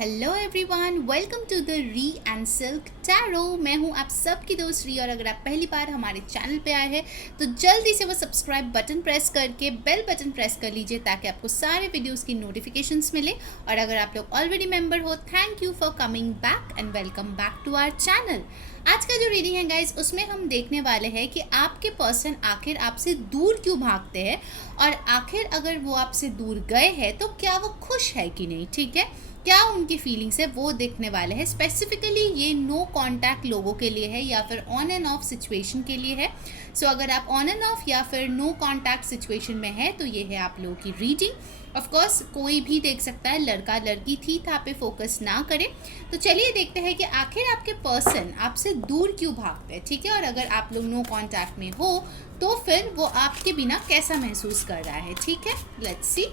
Hello everyone, welcome to the re and silk tarot. मैं हूं आप सबकी दोस्त री, और अगर आप पहली बार हमारे चैनल पे आए हैं तो जल्दी से वो सब्सक्राइब बटन प्रेस करके बेल बटन प्रेस कर लीजिए ताकि आपको सारे वीडियोस की नोटिफिकेशंस मिले। और अगर आप लोग ऑलरेडी मेंबर हो, thank you for coming back and welcome back to our channel. आज का जो रीडिंग है गाइज, उसमें हम देखने वाले हैं कि आपके पर्सन आखिर आपसे दूर क्यों भागते हैं, और आखिर अगर वो आपसे दूर गए हैं तो क्या वो खुश है कि नहीं। ठीक है, क्या उनकी फीलिंग्स है वो देखने वाले हैं। स्पेसिफिकली ये नो कांटेक्ट लोगों के लिए है या फिर ऑन एंड ऑफ सिचुएशन के लिए है। सो अगर आप ऑन एंड ऑफ या फिर नो कांटेक्ट सिचुएशन में है तो ये है आप लोगों की रीडिंग। ऑफ कोर्स कोई भी देख सकता है, लड़का लड़की थी था पे फोकस ना करें। तो चलिए देखते हैं कि आखिर आपके पर्सन आपसे दूर क्यों भागते हैं। ठीक है, और अगर आप लोग नो कांटेक्ट में हो तो फिर वो आपके बिना कैसा महसूस कर रहा है। ठीक है, लेट्स सी।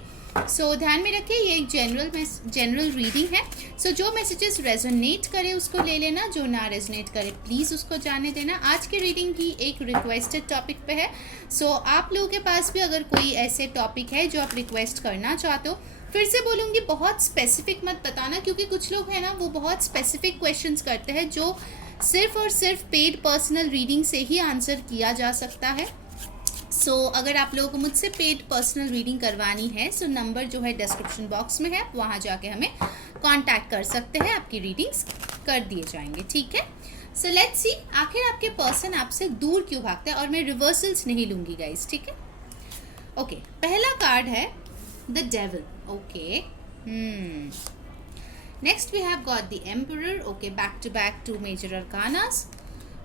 सो ध्यान में रखिए, ये एक जनरल रीडिंग है। सो जो मैसेजेस रेजोनेट करे उसको ले लेना, जो ना रेजोनेट करे प्लीज़ उसको जाने देना। आज की रीडिंग भी एक रिक्वेस्टेड टॉपिक पे है। सो आप लोगों के पास भी अगर कोई ऐसे टॉपिक है जो आप रिक्वेस्ट करना चाहते हो, फिर से बोलूँगी बहुत स्पेसिफिक मत बताना, क्योंकि कुछ लोग हैं ना वो बहुत स्पेसिफिक क्वेश्चंस करते हैं जो सिर्फ और सिर्फ पेड पर्सनल रीडिंग से ही आंसर किया जा सकता है। सो अगर आप लोगों को मुझसे पेड पर्सनल रीडिंग करवानी है, सो नंबर जो है डिस्क्रिप्शन बॉक्स में है, वहाँ जाके हमें कांटेक्ट कर सकते हैं, आपकी रीडिंग्स कर दिए जाएंगे। ठीक है, सो लेट्स सी आखिर आपके पर्सन आपसे दूर क्यों भागते हैं। और मैं रिवर्सल्स नहीं लूँगी गाइज, ठीक है। ओके, पहला कार्ड है the devil. Okay, next we have got the emperor. Okay, back to back to major arcanas.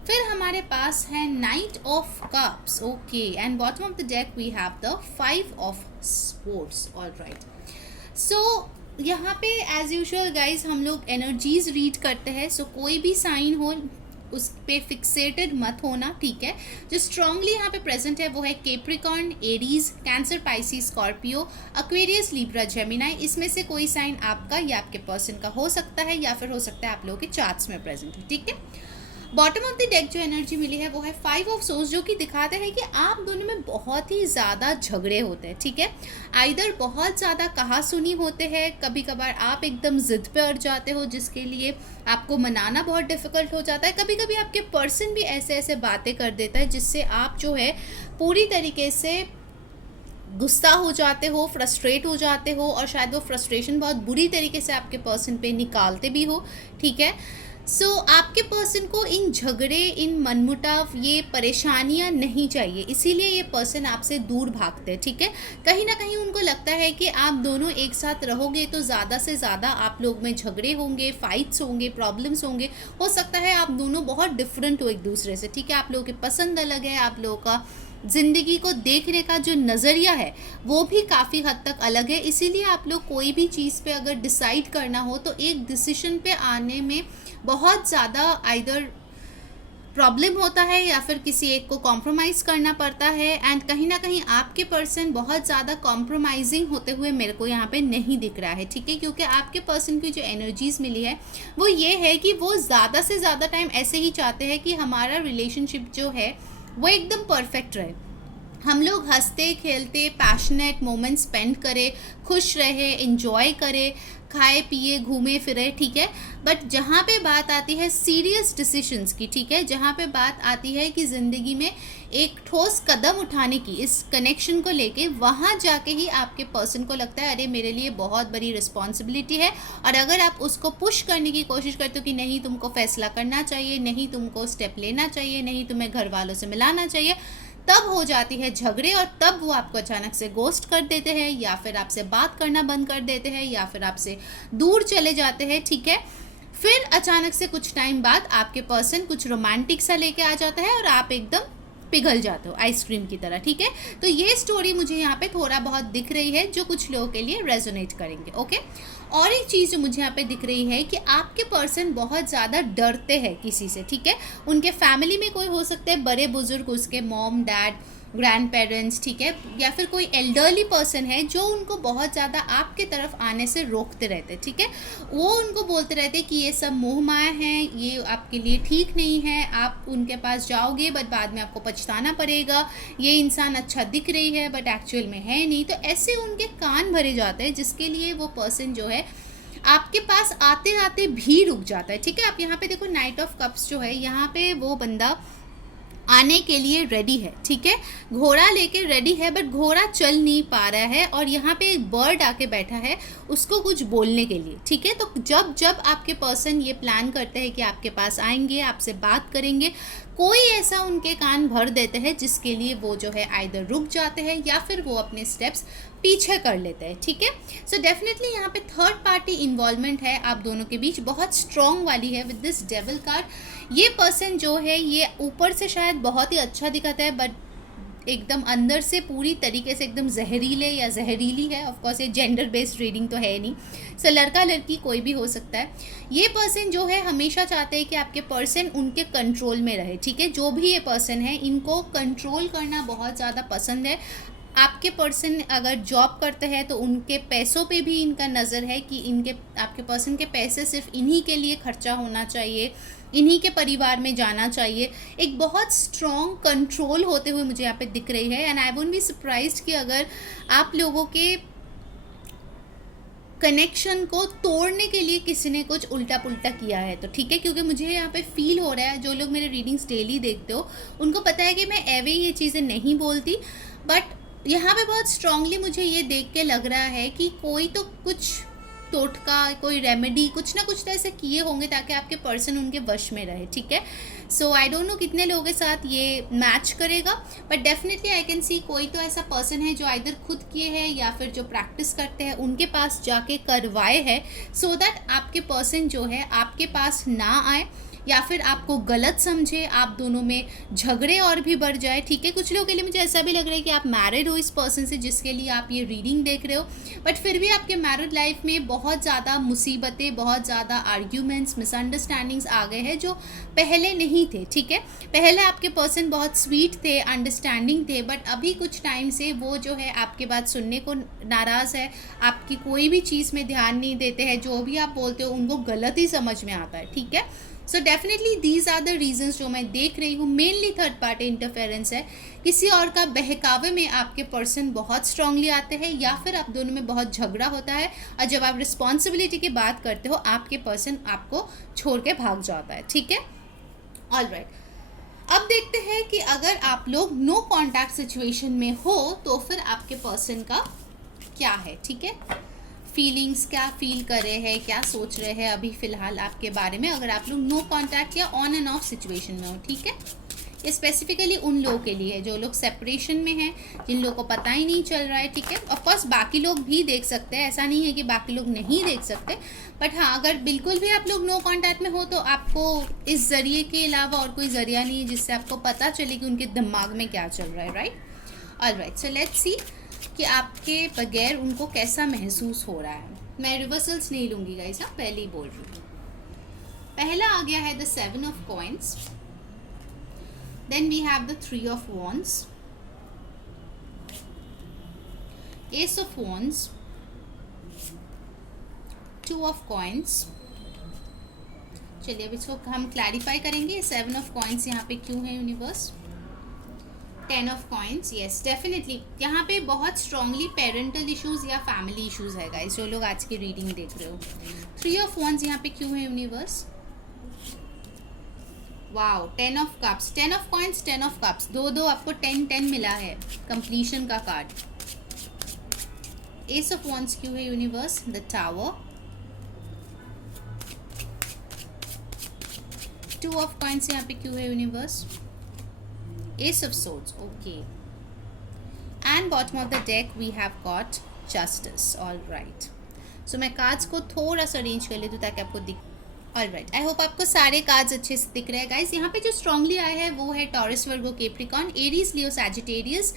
फिर हमारे पास है knight of cups. Okay, and bottom of the deck we have the 5 of swords. Alright, so यहाँ पे as usual guys हम लोग energies read करते हैं। सो कोई भी साइन हो उस पे फिक्सेटेड मत होना। ठीक है, जो स्ट्रांगली यहाँ पे प्रेजेंट है वो है Capricorn, Aries, cancer, Pisces, Scorpio, Aquarius, Libra, Gemini. इसमें से कोई साइन आपका या आपके पर्सन का हो सकता है, या फिर हो सकता है आप लोगों के चार्ट्स में प्रेजेंट है। ठीक है, बॉटम ऑफ द डेक जो एनर्जी मिली है वो है 5 ऑफ सोर्स, जो कि दिखाता है कि आप दोनों में बहुत ही ज़्यादा झगड़े होते हैं। ठीक है, आइदर बहुत ज़्यादा कहा सुनी होते हैं, कभी कभार आप एकदम जिद पे अड़ जाते हो जिसके लिए आपको मनाना बहुत डिफिकल्ट हो जाता है। कभी कभी आपके पर्सन भी ऐसे ऐसे बातें कर देता है जिससे आप जो है पूरी तरीके से गुस्सा हो जाते हो, फ्रस्ट्रेट हो जाते हो, और शायद वो फ्रस्ट्रेशन बहुत बुरी तरीके से आपके पर्सन पे निकालते भी हो। ठीक है, सो आपके पर्सन को इन झगड़े, इन मनमुटाव, ये परेशानियां नहीं चाहिए, इसीलिए ये पर्सन आपसे दूर भागते हैं। ठीक है, कहीं ना कहीं उनको लगता है कि आप दोनों एक साथ रहोगे तो ज़्यादा से ज़्यादा आप लोग में झगड़े होंगे, फाइट्स होंगे, प्रॉब्लम्स होंगे। हो सकता है आप दोनों बहुत डिफरेंट हो एक दूसरे से। ठीक है, आप लोगों की पसंद अलग है, आप लोगों का ज़िंदगी को देखने का जो नज़रिया है वो भी काफ़ी हद तक अलग है। इसीलिए आप लोग कोई भी चीज़ पे अगर डिसाइड करना हो तो एक डिसीजन पे आने में बहुत ज़्यादा आइदर प्रॉब्लम होता है या फिर किसी एक को कॉम्प्रोमाइज़ करना पड़ता है। एंड कहीं ना कहीं आपके पर्सन बहुत ज़्यादा कॉम्प्रोमाइजिंग होते हुए मेरे को यहाँ पे नहीं दिख रहा है। ठीक है, क्योंकि आपके पर्सन की जो एनर्जीज मिली है वो ये है कि वो ज़्यादा से ज़्यादा टाइम ऐसे ही चाहते हैं कि हमारा रिलेशनशिप जो है वो एकदम परफेक्ट रहे, हम लोग हंसते खेलते पैशनेट मोमेंट स्पेंड करें, खुश रहे, इंजॉय करें, खाए पिए घूमे फिरे। ठीक है, बट जहाँ पे बात आती है सीरियस डिसीजंस की, ठीक है, जहाँ पे बात आती है कि ज़िंदगी में एक ठोस कदम उठाने की, इस कनेक्शन को लेके, वहाँ जाके ही आपके पर्सन को लगता है अरे मेरे लिए बहुत बड़ी रिस्पॉन्सिबिलिटी है। और अगर आप उसको पुश करने की कोशिश करते हो कि नहीं तुमको फैसला करना चाहिए, नहीं तुमको स्टेप लेना चाहिए, नहीं तुम्हें घर वालों से मिलाना चाहिए, तब हो जाती है झगड़े, और तब वो आपको अचानक से गोस्ट कर देते हैं, या फिर आपसे बात करना बंद कर देते हैं, या फिर आपसे दूर चले जाते हैं। ठीक है, फिर अचानक से कुछ टाइम बाद आपके पर्सन कुछ रोमांटिक सा लेके आ जाता है और आप एकदम पिघल जाते हो आइसक्रीम की तरह। ठीक है, तो ये स्टोरी मुझे यहाँ पे थोड़ा बहुत दिख रही है जो कुछ लोगों के लिए रेजोनेट करेंगे। ओके, और एक चीज़ जो मुझे यहाँ पे दिख रही है कि आपके पर्सन बहुत ज़्यादा डरते हैं किसी से। ठीक है, उनके फैमिली में कोई हो सकते हैं बड़े बुजुर्ग, उसके मॉम डैड, ग्रैंड पेरेंट्स, ठीक है, या फिर कोई एल्डरली पर्सन है जो उनको बहुत ज़्यादा आपके तरफ आने से रोकते रहते। ठीक है, वो उनको बोलते रहते कि ये सब मोह माया है, ये आपके लिए ठीक नहीं है, आप उनके पास जाओगे बट बाद में आपको पछताना पड़ेगा, ये इंसान अच्छा दिख रही है बट एक्चुअल में है नहीं। तो ऐसे उनके कान भरे जाते हैं जिसके लिए वो पर्सन जो है आपके पास आते आते भी रुक जाता है, ठीक है। आप यहाँ पे देखो नाइट ऑफ कप्स जो है, यहाँ पे वो बंदा आने के लिए रेडी है, ठीक है, घोड़ा लेके रेडी है, बट घोड़ा चल नहीं पा रहा है और यहाँ पे एक बर्ड आके बैठा है उसको कुछ बोलने के लिए, ठीक है। तो जब जब आपके पर्सन ये प्लान करते हैं कि आपके पास आएंगे, आपसे बात करेंगे, कोई ऐसा उनके कान भर देते हैं जिसके लिए वो जो है आइदर रुक जाते हैं या फिर वो अपने स्टेप्स पीछे कर लेते हैं, ठीक है। सो डेफिनेटली यहाँ पे थर्ड पार्टी इन्वॉल्वमेंट है आप दोनों के बीच, बहुत स्ट्रॉन्ग वाली है विद दिस डेविल कार्ड। ये पर्सन जो है ये ऊपर से शायद बहुत ही अच्छा दिखाता है, बट एकदम अंदर से पूरी तरीके से एकदम जहरीले या जहरीली है। ऑफ कोर्स ये जेंडर बेस्ड रीडिंग तो है नहीं, सो लड़का लड़की कोई भी हो सकता है। ये पर्सन जो है हमेशा चाहते हैं कि आपके पर्सन उनके कंट्रोल में रहे, ठीक है। जो भी ये पर्सन है इनको कंट्रोल करना बहुत ज़्यादा पसंद है। आपके पर्सन अगर जॉब करते हैं तो उनके पैसों पे भी इनका नज़र है कि आपके पर्सन के पैसे सिर्फ इन्हीं के लिए खर्चा होना चाहिए, इन्हीं के परिवार में जाना चाहिए। एक बहुत स्ट्रॉन्ग कंट्रोल होते हुए मुझे यहाँ पे दिख रही है। And I won't be surprised कि अगर आप लोगों के कनेक्शन को तोड़ने के लिए किसी ने कुछ उल्टा पुल्टा किया है तो, ठीक है, क्योंकि मुझे यहाँ पे फील हो रहा है, जो लोग मेरे रीडिंग्स डेली देखते हो उनको पता है कि मैं एवे ये चीज़ें नहीं बोलती, बट यहाँ पे बहुत स्ट्रांगली मुझे ये देख के लग रहा है कि कोई तो कुछ टोटका, कोई रेमेडी, कुछ ना कुछ तो ऐसे किए होंगे ताकि आपके पर्सन उनके वश में रहे, ठीक है। सो आई डोंट नो कितने लोगों के साथ ये मैच करेगा, but definitely I can see कोई तो ऐसा पर्सन है जो आइदर खुद किए हैं या फिर जो प्रैक्टिस करते हैं उनके पास जाके करवाए हैं, सो दैट आपके पर्सन जो है आपके पास ना आए या फिर आपको गलत समझे, आप दोनों में झगड़े और भी बढ़ जाए, ठीक है। कुछ लोगों के लिए मुझे ऐसा भी लग रहा है कि आप मैरिड हो इस पर्सन से जिसके लिए आप ये रीडिंग देख रहे हो, बट फिर भी आपके मैरिड लाइफ में बहुत ज़्यादा मुसीबतें, बहुत ज़्यादा आर्ग्यूमेंट्स, मिसअंडरस्टैंडिंग्स आ गए हैं जो पहले नहीं थे, ठीक है। पहले आपके पर्सन बहुत स्वीट थे, अंडरस्टैंडिंग थे, बट अभी कुछ टाइम से वो जो है आपके बात सुनने को नाराज़ है, आपकी कोई भी चीज़ में ध्यान नहीं देते हैं, जो भी आप बोलते हो उनको गलत ही समझ में आता है, ठीक है। So definitely these are the reasons जो मैं देख रही हूँ। मेनली थर्ड पार्टी इंटरफेरेंस है, किसी और का बहकावे में आपके पर्सन बहुत स्ट्रांगली आते हैं या फिर आप दोनों में बहुत झगड़ा होता है और जब आप रिस्पॉन्सिबिलिटी की बात करते हो आपके पर्सन आपको छोड़ के भाग जाता है, ठीक है। ऑलराइट, अब देखते हैं कि अगर आप लोग नो कॉन्टैक्ट सिचुएशन में हो तो फिर आपके पर्सन का क्या है, ठीक है। फीलिंग्स क्या फील कर रहे हैं, क्या सोच रहे हैं अभी फ़िलहाल आपके बारे में, अगर आप लोग नो कॉन्टैक्ट या ऑन एंड ऑफ सिचुएशन में हो, ठीक है। ये स्पेसिफिकली उन लोगों के लिए है जो लोग सेपरेशन में हैं, जिन लोगों को पता ही नहीं चल रहा है, ठीक है। ऑफकोर्स बाकी लोग भी देख सकते हैं, ऐसा नहीं है कि बाकी लोग नहीं देख सकते, बट हाँ, अगर बिल्कुल भी आप लोग नो कॉन्टैक्ट में हो तो आपको इस ज़रिए के अलावा और कोई ज़रिया नहीं है जिससे आपको पता चले कि उनके दिमाग में क्या चल रहा है, right. Alright, so let's see कि आपके बगैर उनको कैसा महसूस हो रहा है। मैं रिवर्सल्स नहीं लूँगी गाइस, हाँ, पहले ही बोल रही हूँ। पहला आ गया है the 7 of coins, then we have the 3 of wands, ace of wands, 2 of coins. चलिए अब इसको हम क्लैरिफाई करेंगे, 7 ऑफ कॉइन्स यहाँ पे क्यों है universe. 10 of coins, yes definitely यहाँ पे बहुत स्ट्रांगली पेरेंटल इश्यूज या फैमिली इश्यूज है गाइस, जो लोग आज की रीडिंग देख रहे हो। 3 ऑफ वॉन्ड्स यहाँ पे क्यों है universe. Wow, 10 of cups, 10 of coins, 10 of cups, दो आपको 10-10 मिला है, कंप्लीशन का कार्ड। एस ऑफ वॉन्ड्स क्यों है universe, the tower. 2 of coins यहाँ पे क्यों है universe, Ace of Swords, okay. And bottom of the deck we have got Justice. All right. So मैं कार्ड्स को थोड़ा सा अरेंज कर लेती हूँ ताकि आपको दिख। ऑल राइट, आई होप आपको सारे कार्ड्स अच्छे से दिख रहे हैं गाइस। यहाँ पे जो स्ट्रांगली आए हैं वो है taurus, Virgo, Capricorn, Aries, Leo, Sagittarius,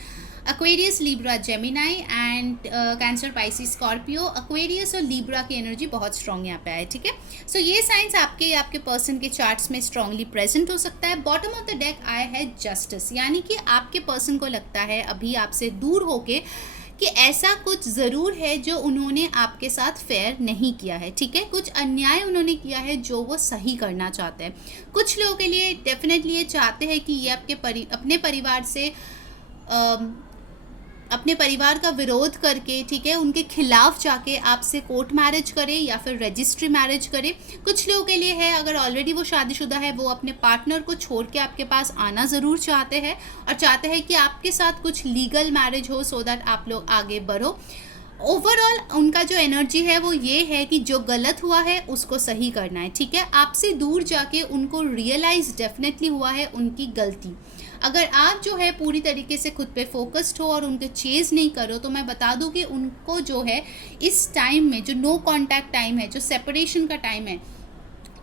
Aquarius, Libra, Gemini and cancer, Pisces, Scorpio. Aquarius और लिब्रा की एनर्जी बहुत स्ट्रॉन्ग यहाँ पे आए, ठीक है। सो ये साइंस आपके पर्सन के चार्ट्स में स्ट्रांगली प्रेजेंट हो सकता है। बॉटम ऑफ द डेक आया है जस्टिस, यानी कि आपके पर्सन को लगता है अभी आपसे दूर होके कि ऐसा कुछ ज़रूर है जो उन्होंने आपके साथ फेयर नहीं किया है, ठीक है। कुछ अन्याय उन्होंने किया है जो वो सही करना चाहते हैं। कुछ लोगों के लिए डेफिनेटली ये चाहते हैं कि ये अपने परिवार से अपने परिवार का विरोध करके, ठीक है, उनके खिलाफ जाके आपसे कोर्ट मैरिज करे या फिर रजिस्ट्री मैरिज करे। कुछ लोगों के लिए है, अगर ऑलरेडी वो शादीशुदा है, वो अपने पार्टनर को छोड़ के आपके पास आना ज़रूर चाहते हैं और चाहते हैं कि आपके साथ कुछ लीगल मैरिज हो सो दैट आप लोग आगे बढ़ो। ओवरऑल उनका जो एनर्जी है वो ये है कि जो गलत हुआ है उसको सही करना है, ठीक है। आपसे दूर जाके उनको रियलाइज डेफिनेटली हुआ है उनकी गलती। अगर आप जो है पूरी तरीके से खुद पे फोकस्ड हो और उनके चेज़ नहीं करो, तो मैं बता दूं कि उनको जो है इस टाइम में, जो नो कांटेक्ट टाइम है, जो सेपरेशन का टाइम है,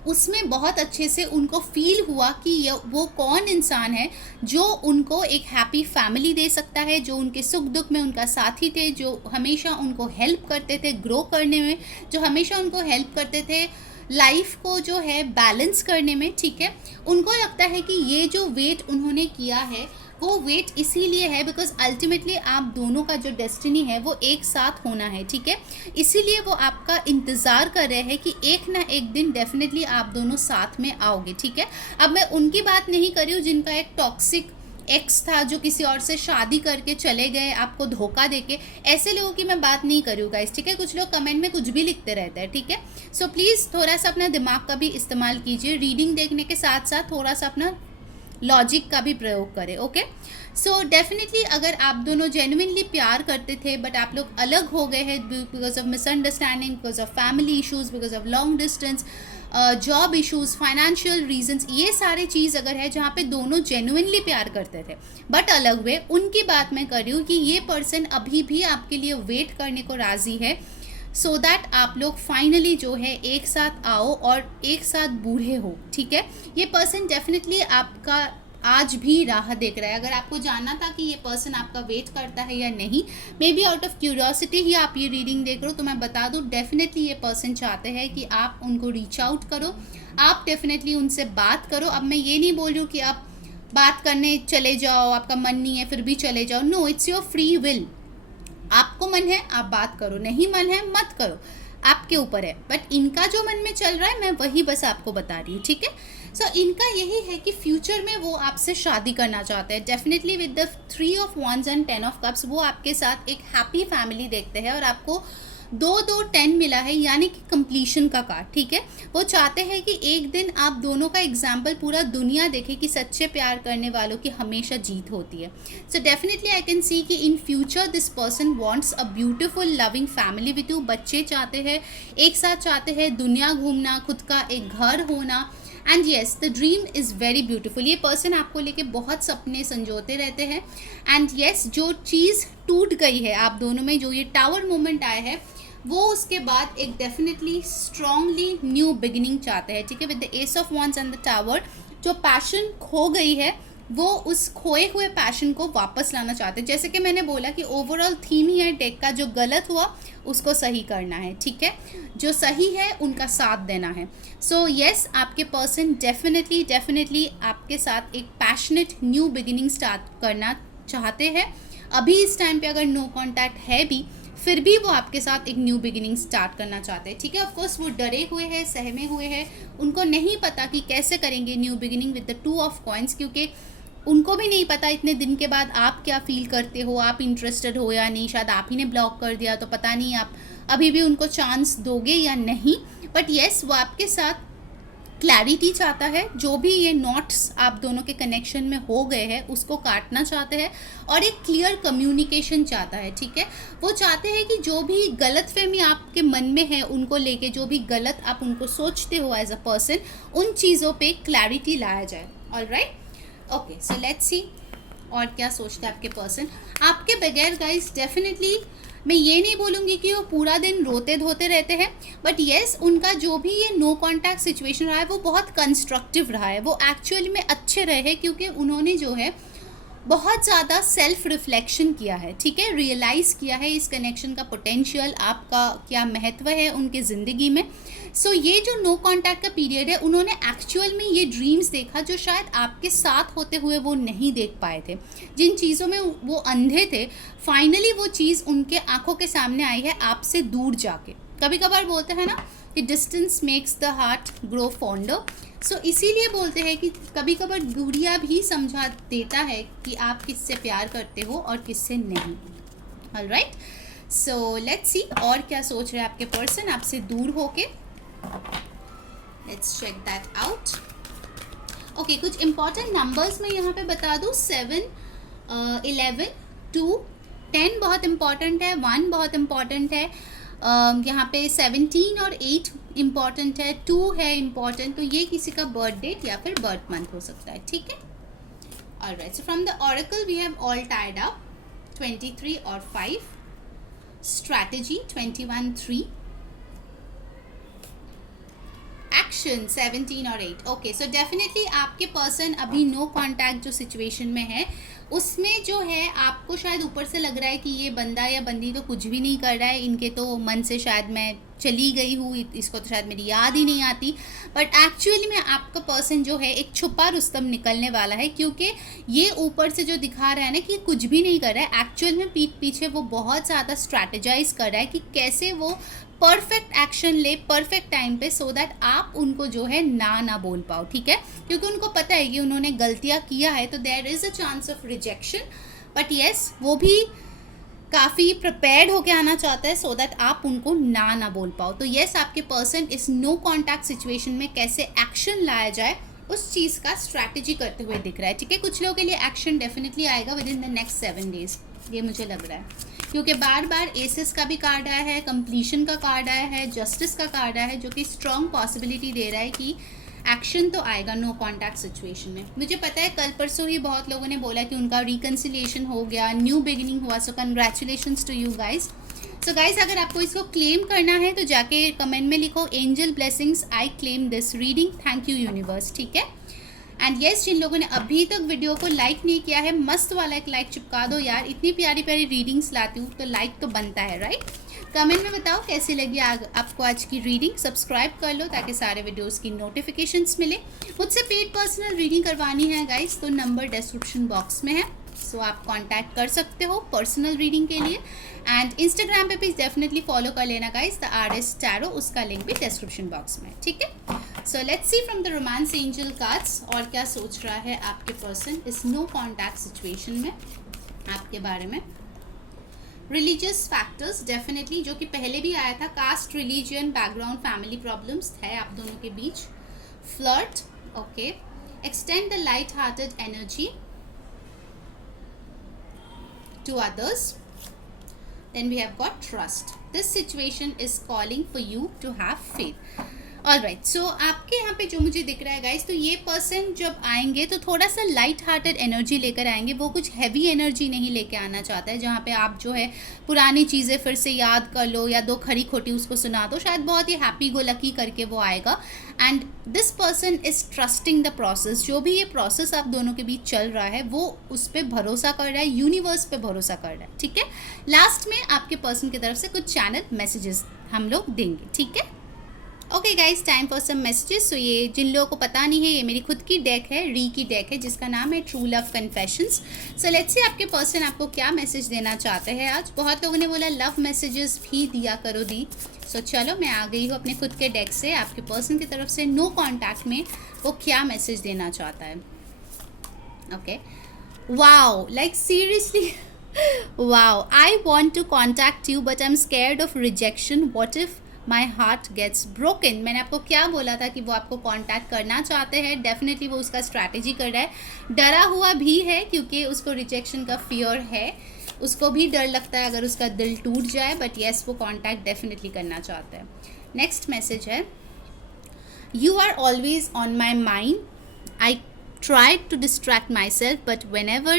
उसमें बहुत अच्छे से उनको फील हुआ कि वो कौन इंसान है जो उनको एक हैप्पी फैमिली दे सकता है, जो उनके सुख दुख में उनका साथी थे, जो हमेशा उनको हेल्प करते थे ग्रो करने में, जो हमेशा उनको हेल्प करते थे लाइफ को जो है बैलेंस करने में, ठीक है। उनको लगता है कि ये जो वेट उन्होंने किया है वो वेट इसीलिए है बिकॉज अल्टीमेटली आप दोनों का जो डेस्टिनी है वो एक साथ होना है, ठीक है। इसीलिए वो आपका इंतज़ार कर रहे हैं कि एक ना एक दिन डेफिनेटली आप दोनों साथ में आओगे, ठीक है। अब मैं उनकी बात नहीं कर रही हूँ जिनका एक टॉक्सिक एक्स था जो किसी और से शादी करके चले गए आपको धोखा देके, ऐसे लोगों की मैं बात नहीं कर रही हूँ गाइस, ठीक है। कुछ लोग कमेंट में कुछ भी लिखते रहते हैं, ठीक है। सो प्लीज़ थोड़ा सा अपना दिमाग का भी इस्तेमाल कीजिए, रीडिंग देखने के साथ साथ थोड़ा सा अपना लॉजिक का भी प्रयोग करें, ओके। सो डेफिनेटली अगर आप दोनों जेन्युइनली प्यार करते थे बट आप लोग अलग हो गए हैं because of misunderstanding, because of family issues, because of long distance, job issues, financial reasons, ये सारे चीज़ अगर है जहाँ पे दोनों जेन्युइनली प्यार करते थे बट अलग हुए, उनकी बात मैं कर रही हूँ कि ये पर्सन अभी भी आपके लिए वेट करने को राज़ी है सो दैट आप लोग फाइनली जो है एक साथ आओ और एक साथ बूढ़े हो, ठीक है। ये पर्सन डेफिनेटली आपका आज भी राह देख रहा है। अगर आपको जानना था कि ये पर्सन आपका वेट करता है या नहीं, maybe out of curiosity ही आप ये रीडिंग देख रहे हो, तो मैं बता दूँ डेफिनेटली ये पर्सन चाहते हैं कि आप उनको रीच आउट करो, आप डेफिनेटली उनसे बात करो। अब मैं ये नहीं बोल रही हूँ कि आप बात करने चले जाओ, आपका मन नहीं है फिर भी चले जाओ, no, it's your free will. आपको मन है आप बात करो, नहीं मन है मत करो, आपके ऊपर है। बट इनका जो मन में चल रहा है मैं वही बस आपको बता रही हूँ, ठीक है। सो इनका यही है कि फ्यूचर में वो आपसे शादी करना चाहते हैं definitely with the 3 of wands and 10 of cups. वो आपके साथ एक हैप्पी फैमिली देखते हैं और आपको 2-2-10 मिला है, यानी कि कंप्लीशन का कार्ड, ठीक है। वो चाहते हैं कि एक दिन आप दोनों का एग्जाम्पल पूरा दुनिया देखे कि सच्चे प्यार करने वालों की हमेशा जीत होती है। So definitely I can see कि in future this person wants a beautiful loving family with you. बच्चे चाहते हैं, एक साथ चाहते हैं दुनिया घूमना, खुद का एक घर होना, and yes the dream is very beautiful. ये पर्सन आपको लेके बहुत सपने संजोते रहते हैं एंड येस जो चीज़ टूट गई है आप दोनों में, जो ये टावर मोमेंट आया है, वो उसके बाद एक डेफिनेटली स्ट्रांगली न्यू बिगिनिंग चाहते हैं, ठीक है। With the S of wands and the tower, जो पैशन खो गई है वो उस खोए हुए पैशन को वापस लाना चाहते हैं। जैसे कि मैंने बोला कि ओवरऑल थीम ही है डेक का, जो गलत हुआ उसको सही करना है, ठीक है, जो सही है उनका साथ देना है। सो येस आपके पर्सन डेफिनेटली आपके साथ एक पैशनेट न्यू बिगिनिंग स्टार्ट करना चाहते हैं। अभी इस टाइम पे अगर नो कॉन्टैक्ट है भी, फिर भी वो आपके साथ एक न्यू बिगिनिंग स्टार्ट करना चाहते हैं, ठीक है। ऑफकोर्स वो डरे हुए हैं, सहमे हुए हैं, उनको नहीं पता कि कैसे करेंगे new beginning with the 2 of coins, क्योंकि उनको भी नहीं पता इतने दिन के बाद आप क्या फील करते हो, आप इंटरेस्टेड हो या नहीं। शायद आप ही ने ब्लॉक कर दिया तो पता नहीं आप अभी भी उनको चांस दोगे या नहीं। बट येस वो आपके साथ क्लैरिटी चाहता है, जो भी ये नॉट्स आप दोनों के कनेक्शन में हो गए हैं उसको काटना चाहते हैं और एक क्लियर कम्युनिकेशन चाहता है, ठीक है। वो चाहते हैं कि जो भी गलतफहमी आपके मन में है उनको लेके, जो भी गलत आप उनको सोचते हो एज अ पर्सन, उन चीज़ों पे क्लैरिटी लाया जाए। Alright, okay, so let's see और क्या सोचते हैं आपके पर्सन आपके बगैर। गाइस डेफिनेटली मैं ये नहीं बोलूँगी कि वो पूरा दिन रोते धोते रहते हैं, बट येस उनका जो भी ये नो कॉन्टैक्ट सिचुएशन रहा है वो बहुत कंस्ट्रक्टिव रहा है, वो एक्चुअली में अच्छे रहे, क्योंकि उन्होंने जो है बहुत ज़्यादा सेल्फ रिफ्लेक्शन किया है, ठीक है, रियलाइज़ किया है इस कनेक्शन का पोटेंशियल, आपका क्या महत्व है उनके ज़िंदगी में। सो ये जो नो कॉन्टैक्ट का पीरियड है, उन्होंने एक्चुअल में ये ड्रीम्स देखा जो शायद आपके साथ होते हुए वो नहीं देख पाए थे, जिन चीज़ों में वो अंधे थे, फाइनली वो चीज़ उनके आंखों के सामने आई है आपसे दूर जाके। कभी कभार बोलते हैं ना कि distance makes the heart grow fonder. So इसीलिए बोलते हैं कि कभी कभार दूरिया भी समझा देता है कि आप किससे प्यार करते हो और किससे नहीं। ऑलराइट, सो लेट्स सी और क्या सोच रहे हैं आपके पर्सन आपसे दूर होके. Let's check that out. Okay, कुछ इंपॉर्टेंट नंबर्स मैं यहाँ पे बता दूँ. 7, 11, 2, 10 बहुत इंपॉर्टेंट है. 1 बहुत इंपॉर्टेंट है. यहाँ पे 17 और 8 इम्पॉर्टेंट है. 2 है इम्पॉर्टेंट. तो ये किसी का बर्थ डेट या फिर बर्थ मंथ हो सकता है. ठीक है. Alright, so from the oracle we have all tied up. 23 और 5. स्ट्रैटेजी 21, 3. एक्शन 17 और 8. ओके, सो डेफिनेटली आपके पर्सन अभी नो कॉन्टैक्ट जो सिचुएशन में है उसमें जो है आपको शायद ऊपर से लग रहा है कि ये बंदा या बंदी तो कुछ भी नहीं कर रहा है, इनके तो मन से शायद मैं चली गई हूँ, इसको तो शायद मेरी याद ही नहीं आती. बट एक्चुअली में आपका पर्सन जो है एक छुपा रुस्तम निकलने वाला है, क्योंकि ये ऊपर से जो दिखा रहा है ना कि कुछ भी नहीं कर रहा है, एक्चुअल में पीठ पीछे वो बहुत ज़्यादा स्ट्रैटेजाइज कर रहा है कि कैसे वो परफेक्ट एक्शन ले परफेक्ट टाइम पे, सो दैट आप उनको जो है ना बोल पाओ. ठीक है, क्योंकि उनको पता है कि उन्होंने गलतियाँ किया है तो there is a chance of rejection. But yes, वो भी काफ़ी प्रिपेयर्ड होके आना चाहता है सो दैट आप उनको ना बोल पाओ. तो येस, आपके पर्सन इस नो कॉन्टैक्ट सिचुएशन में कैसे एक्शन लाया जाए उस चीज़ का स्ट्रैटेजी करते हुए दिख रहा है. ठीक है, कुछ लोगों के लिए एक्शन डेफिनेटली आएगा with in the next 7 days, ये मुझे लग रहा है, क्योंकि बार बार एसेस का भी कार्ड आया है, कंप्लीशन का कार्ड आया है, जस्टिस का कार्ड आया है, जो कि स्ट्रॉन्ग पॉसिबिलिटी दे रहा है कि एक्शन तो आएगा नो कॉन्टैक्ट सिचुएशन में. मुझे पता है कल परसों ही बहुत लोगों ने बोला कि उनका रिकन्सिलिएशन हो गया, न्यू बिगिनिंग हुआ. So congratulations to you guys. So guys, अगर आपको इसको क्लेम करना है तो जाके कमेंट में लिखो angel blessings, I claim this reading, thank you universe. ठीक है. एंड येस, जिन लोगों ने अभी तक वीडियो को लाइक नहीं किया है, मस्त वाला एक लाइक चिपका दो यार. इतनी प्यारी प्यारी रीडिंग्स लाती हूँ तो लाइक तो बनता है, राइट. कमेंट में बताओ कैसी लगी आपको आज की रीडिंग. सब्सक्राइब कर लो ताकि सारे वीडियोस की नोटिफिकेशंस मिले. मुझसे पेड पर्सनल रीडिंग करवानी है गाइस तो नंबर डिस्क्रिप्शन बॉक्स में है, सो आप कांटेक्ट कर सकते हो पर्सनल रीडिंग के लिए. एंड इंस्टाग्राम पे भी डेफिनेटली फॉलो कर लेना गाइस, द RS टैरो, उसका लिंक भी डिस्क्रिप्शन बॉक्स में. ठीक है. So let's see from the romance angel cards और क्या सोच रहा है आपके पर्सन इस नो कॉन्टैक्ट सिचुएशन में आपके बारे में. रिलीजियस फैक्टर्स डेफिनेटली, जो कि पहले भी आया था. Caste, religion, background, family problems है आप दोनों के बीच. Flirt, okay. Extend the light hearted energy to others. Then we have got trust. This situation is calling for you to have faith. Alright, so आपके यहाँ पे जो मुझे दिख रहा है गाइस, तो ये पर्सन जब आएंगे तो थोड़ा सा लाइट हार्टेड एनर्जी लेकर आएंगे. वो कुछ हैवी एनर्जी नहीं लेके आना चाहता है जहाँ पे आप जो है पुरानी चीज़ें फिर से याद कर लो या दो खरी खोटी उसको सुना दो. शायद बहुत ही हैप्पी गो लकी करके वो आएगा. And this person is trusting the process. जो भी ये प्रोसेस आप दोनों के बीच चल रहा है वो उस पर भरोसा कर रहा है, यूनिवर्स पे भरोसा कर रहा है. ठीक है. लास्ट में आपके पर्सन की तरफ से कुछ चैनल मैसेजेस हम लोग देंगे. ठीक है. Okay guys, time for some messages. So ये जिन लोगों को पता नहीं है, ये मेरी खुद की डेक है, री की डेक है, जिसका नाम है true love confessions. So let's see आपके पर्सन आपको क्या मैसेज देना चाहते हैं आज. बहुत लोगों ने बोला लव मैसेजेस भी दिया करो दी. सो चलो मैं आ गई हूँ अपने खुद के डेक से. आपके पर्सन की तरफ से नो कॉन्टैक्ट में वो क्या मैसेज देना चाहता है. Okay, wow, like seriously, wow, I want to contact you but I am scared of rejection. What if my heart gets broken. मैंने आपको क्या बोला था कि वो आपको कांटेक्ट करना चाहते हैं. डेफिनेटली वो उसका स्ट्रैटेजी कर रहा है. डरा हुआ भी है क्योंकि उसको रिजेक्शन का फियर है. उसको भी डर लगता है अगर उसका दिल टूट जाए. बट येस, वो कांटेक्ट डेफिनेटली करना चाहता है. नेक्स्ट मैसेज है, you are always on my mind. I tried to distract myself but whenever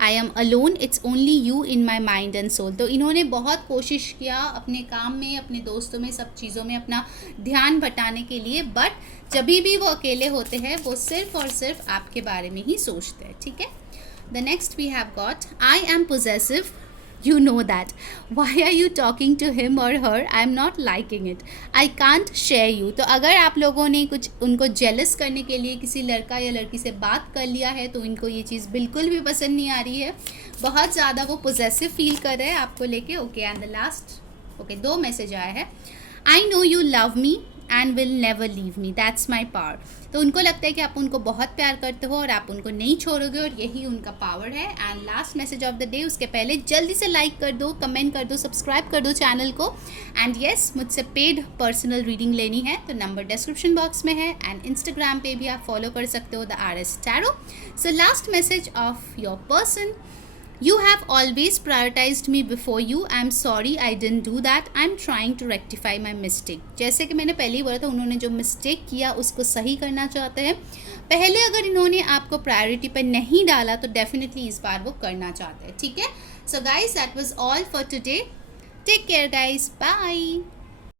I am alone it's only you in my mind and soul. तो इन्होंने बहुत कोशिश किया अपने काम में, अपने दोस्तों में, सब चीज़ों में अपना ध्यान बटाने के लिए, बट जब भी वो अकेले होते हैं वो सिर्फ और सिर्फ आपके बारे में ही सोचते हैं. ठीक है. The next we have got, I am possessive. You know that. Why are you talking to him or her? I am not liking it. I can't share you. तो अगर आप लोगों ने कुछ उनको जेलस करने के लिए किसी लड़का या लड़की से बात कर लिया है तो इनको ये चीज़ बिल्कुल भी पसंद नहीं आ रही है. बहुत ज़्यादा वो पोजेसिव फील कर रहे हैं आपको लेके. Okay, and the last, okay, 2 message आया है. I know you love me and will never leave me. That's my power. तो उनको लगता है कि आप उनको बहुत प्यार करते हो और आप उनको नहीं छोड़ोगे और यही उनका पावर है. And last message of the day, उसके पहले जल्दी से लाइक कर दो, कमेंट कर दो, सब्सक्राइब कर दो चैनल को. एंड येस, मुझसे पेड पर्सनल रीडिंग लेनी है तो नंबर डिस्क्रिप्शन बॉक्स में है. एंड इंस्टाग्राम पे भी आप फॉलो कर सकते हो, the RS Tarot. So last message of your person: You have always prioritized me before you. I'm sorry I didn't do that. I'm trying to rectify my mistake. जैसे कि मैंने पहले ही बोला था, उन्होंने जो मिस्टेक किया उसको सही करना चाहते हैं. पहले अगर इन्होंने आपको प्रायोरिटी पर नहीं डाला तो डेफिनेटली इस बार वो करना चाहते हैं. ठीक है. So guys, that was all for today. Take care guys. Bye.